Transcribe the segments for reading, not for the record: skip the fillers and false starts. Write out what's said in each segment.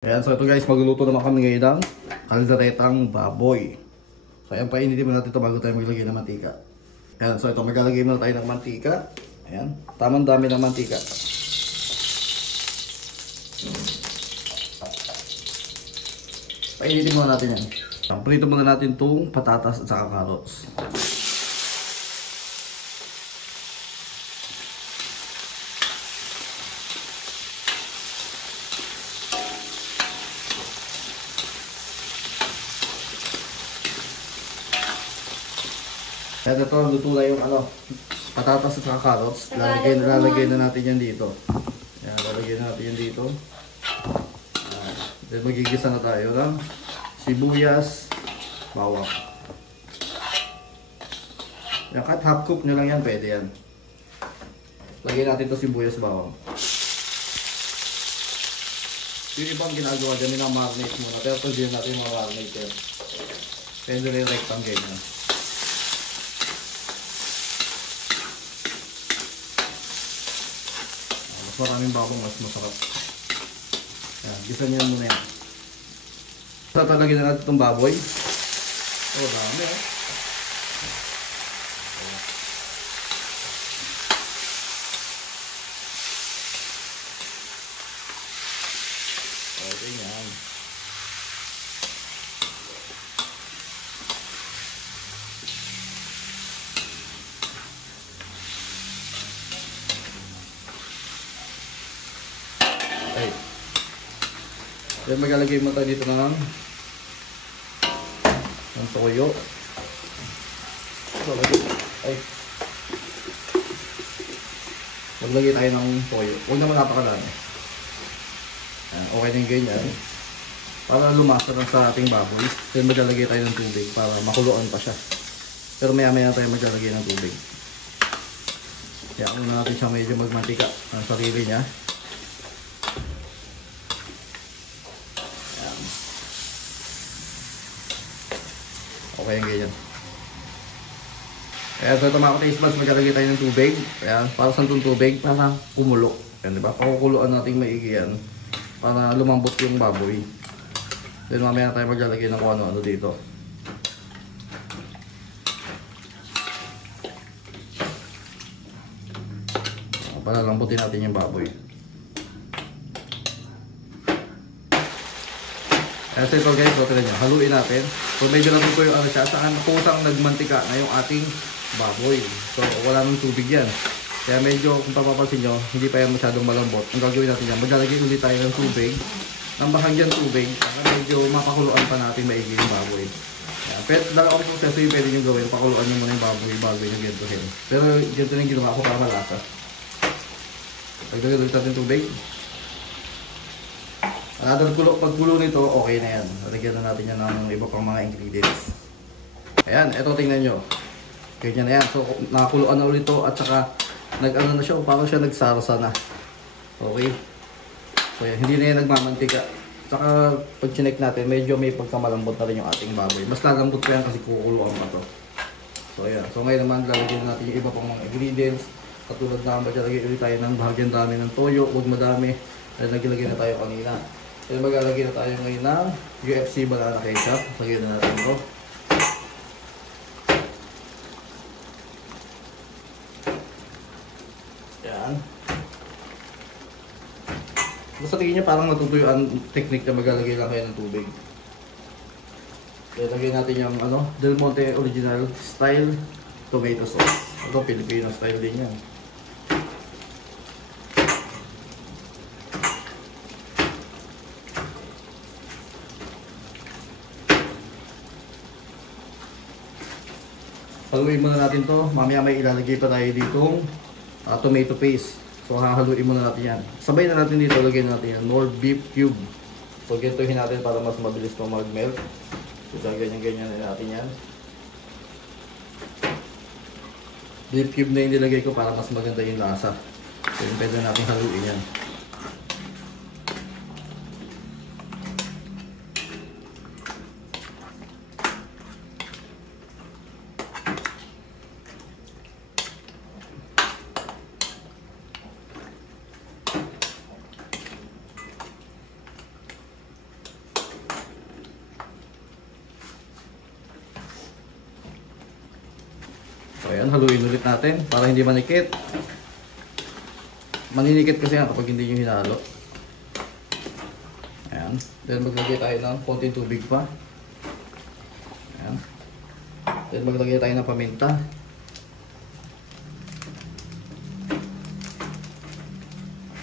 Ayan, so ito guys, magluluto naman kami ngayon ng kalderetang baboy. So ayan, painitin mo natin ito bago tayo maglagay ng mantika. Ayan, so ito, maglalagay muna tayo ng mantika. Ayan, tamang dami ng mantika. Painitin muna natin yan. Prito muna natin itong patatas at saka carrots. Kaya ito, luto na yung patatas at saka carrots. Lalagay na natin yan dito. Yan, lalagay na natin yan dito. Then magigisa na tayo ng sibuyas, bawang. Yan, kahit half cook nyo lang yan, pwede yan. Lagyan natin ito sibuyas, bawang. Yung ibang ginagawa dyan, minamarinate muna. Pero ito din natin marinate yan. Pwede rin like pang ganyan. Maraming bawang, mas masarap. Ayan, gisa niyan muna yan. Tatalagyan na natin itong baboy. Oh, dami eh. Okay yan. Okay. Then maglalagay mo tayo dito ng toyo. Maglagay tayo ng toyo. Huwag naman napakadami. Okay na yung ganyan. Para lumasa lang sa ating baboy. Then maglalagay tayo ng tubig para makuluan pa siya. Pero maya maya tayo maglalagay ng tubig. Kaya muna natin siya medyo magmantika ang sarili niya. Okay yung ganyan. Kaya ito mga ka-taste buds, maglalagay tayo ng tubig. Ayan, para sa itong tubig, para kumulo. Ayan, diba? Pakukuluan natin maigi yan. Para lumambot yung baboy. Then mamaya na tayo maglalagay ng kung ano-ano dito. Para lambutin natin yung baboy. So ito guys, so tira nyo, haluin natin. So medyo lang po yung siya, saan kusang nagmantika na yung ating baboy. So wala nang tubig yan. Kaya medyo kung papapansin nyo, hindi pa yan masyadong malambot. Ang gagawin natin yan, maglalagay ulit tayo ng tubig. Ng bahagyan tubig, para medyo mapakuluan pa natin maigi yung baboy. Pero dalawang proseso yung pwede nyo gawin, pakuluan nyo muna yung baboy nyo gantuhin. Pero ganito na yung ginawa ko para malasa. Pagdagay ulit natin tubig. Pagkulo nito, okay na yan. Lagyan na natin yan ng iba pang mga ingredients. Ayan, eto tingnan nyo. Ganyan na yan. So, nakakuluan na ulit ito at saka nag-ano na siya, parang siya nagsarsa na. Okay. So, yan, hindi na yan nagmamantika. Saka, pag chinek natin, medyo may pagkamalambot na rin yung ating baboy. Mas lalambot pa yan kasi kukuluan pa to. So, ayan. So, ngayon naman, lalagyan natin yung iba pang mga ingredients. Katulad na, maglalagay ulit tayo ng bahagyan dami ng toyo. Huwag madami. Dahil naglagay na tayo kanina. So, maglalagay na tayo ngayon ng UFC banana ketchup. Lagyan na natin ito. Yan. Basta tingin nyo parang natutuyo ang technique na maglalagay lang kayo ng tubig. So, lagyan natin yung Del Monte Original Style Tomato Sauce. Ito, Filipino style din yan. Haluin muna natin to. Mamaya may ilalagay pa tayo ditong tomato paste. So hahaluin muna natin yan. Sabay na natin dito, lagyan natin yan Knorr beef cube. So ganitohin natin para mas mabilis pa mag-melt. So ganyan-ganyan natin yan. Beef cube na yung nilagay ko para mas maganda yung lasa. So yung pwede natin haluin yan. Ayan, haluin ulit natin para hindi manikit. Maninikit kasi yan kapag hindi nyo hinalo. Ayan. Then maglagay tayo ng konting tubig pa. Ayan. Then maglagay tayo ng paminta.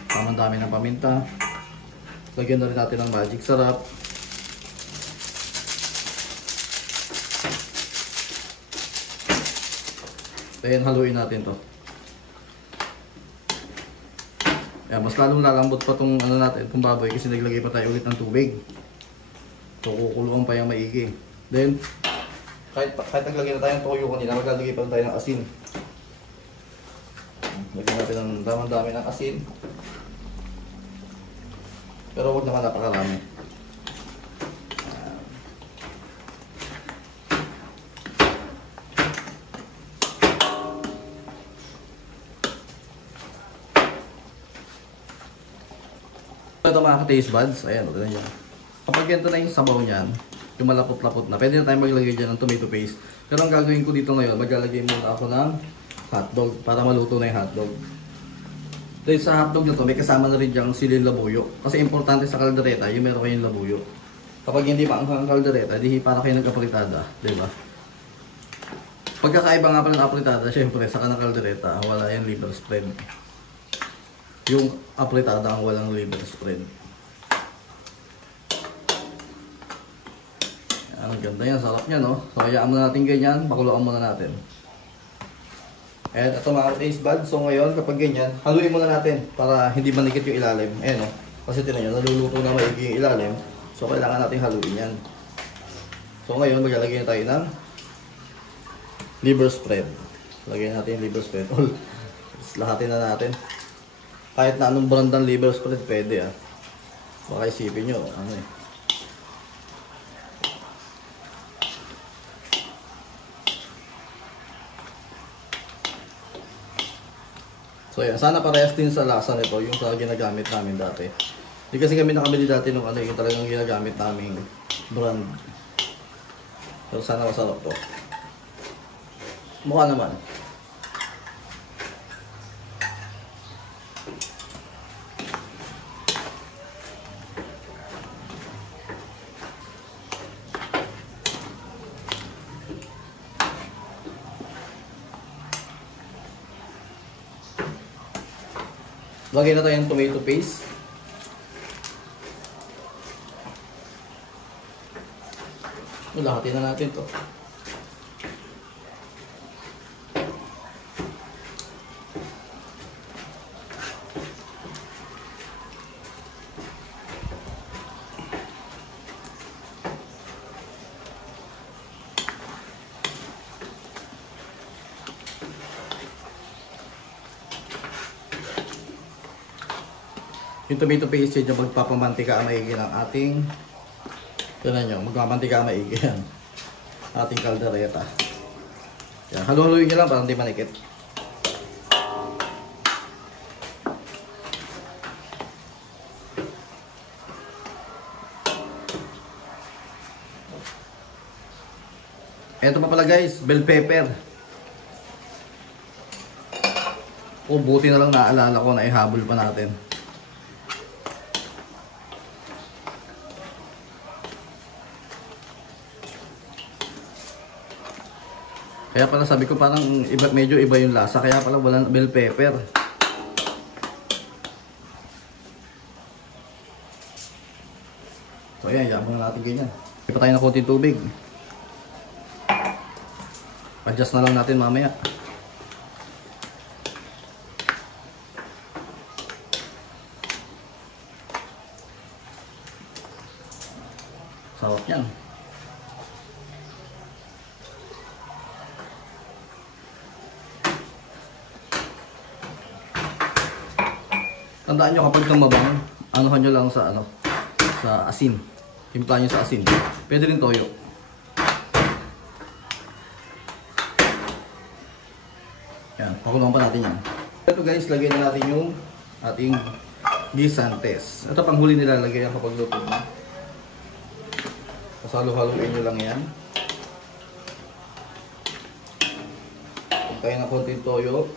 Tamang dami ng paminta. Lagyan na rin natin ng magic sarap. Then haluin natin to. Ayan, mas lalong lalambot pa tong ano natin, itong baboy kasi naglagay pa tayo ulit ng tubig. So kukuluan pa yung maigi. Then kahit naglagay na tayo ng toyo kanina, maglalagay pa tayo ng asin. Lagyan natin ng tamang dami ng asin. Pero huwag naman napakarami. Ito mga taste buds, ayan, ito na yan. Kapag ganito na yung sabaw niyan, yung malapot-lapot na, pwede na tayo maglagay dyan ng tomato paste. Pero ang gagawin ko dito ngayon, maglalagay muna ako ng hotdog para maluto na yung hotdog. Dahil sa hotdog na to, may kasama na rin dyan silin labuyo. Kasi importante sa kaldereta, yung meron kayong labuyo. Kapag hindi maanghang ang kaldereta, di para kayo nag-apritada, diba? Pagkakaiba nga pa ng apritada, syempre sa kanang kaldereta, wala yung liver spread. Yung apritada ang walang liver spread. Yan, ang ganda yan, sarap niya, no? So, hayaan muna natin ganyan, pakuluan muna natin. And ito mga taste buds, so ngayon kapag ganyan, haluin muna natin para hindi manikit yung ilalim. Ayan, no? Kasi tinan nyo, naluluto na maigi yung ilalim. So, kailangan natin haluin yan. So, ngayon maglalagay na tayo ng liver spread. Lagyan natin yung liver spread. Lahatin na natin. Kahit na anong brand ng liver spread, pwede ah. Baka isipin nyo, ano eh. So yan, sana parehas din sa lasa nito, yung sa ginagamit namin dati. Hindi kasi kami nakabili dati nung ano, yung talagang ginagamit naming brand. So sana masarap to. Mukha naman. Lagyan na tayo ng tomato paste. Lahatin na natin to. Yung tomato paste yun yung magpapamantika ang maigi ng ating, tinan nyo, magpapamantika ang maigi yan ating kaldereta. Yan, halu-haluin nyo lang para hindi manikit. Eto pa pala guys, bell pepper. O buti na lang naalala ko na ihabol pa natin. Kaya pala sabi ko parang iba, medyo iba yung lasa. Kaya pala walang bell pepper. So ayan, yaman na natin ganyan. Ipa tayo ng konting tubig. Adjust na lang natin mamaya. Sarap yan. Tandaan nyo kapag tumabang, anuhan nyo lang sa sa asin. Timpla nyo sa asin. Pwede rin toyo. Yan, pakuluan pa natin yan. Ito guys, lagyan na natin yung ating gisantes. Ito pang huli nilalagay yan kapag luto na. Halo-haluin nyo lang yan. Tayo ng konting toyo.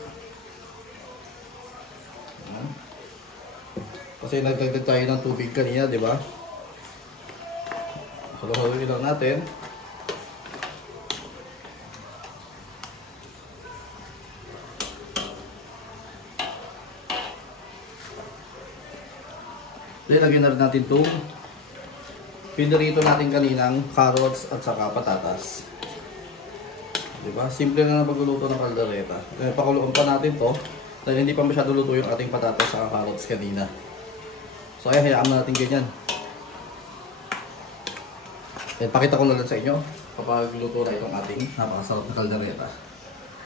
Ayan. Kasi nagdagdag tayo ng tubig kanina, di ba? Halo-haloin lang natin. Then, lagyan na rin natin itong pinarito natin kaninang carrots at saka patatas. Diba? Simple na pagluluto ng kaldereta. Pakuluan pa natin to dahil hindi pa masyado luto yung ating patatas at carrots kanina. So, ay hayaan mo natin ganyan. Then, pakita ko na lang sa inyo kapag luto na itong ating napakasarap na kaldereta.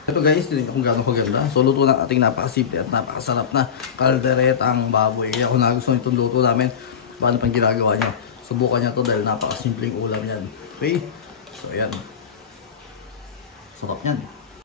Ito guys, tinig kung gaano kaganda. So luto ng ating napakasimple at napakasarap na kalderetang baboy. Kaya kung nagustuhan itong luto namin, paano pang ginagawa nyo? Subukan nyo to dahil napakasimpleng ulam yan. Okay? So ayan. Sarap yan.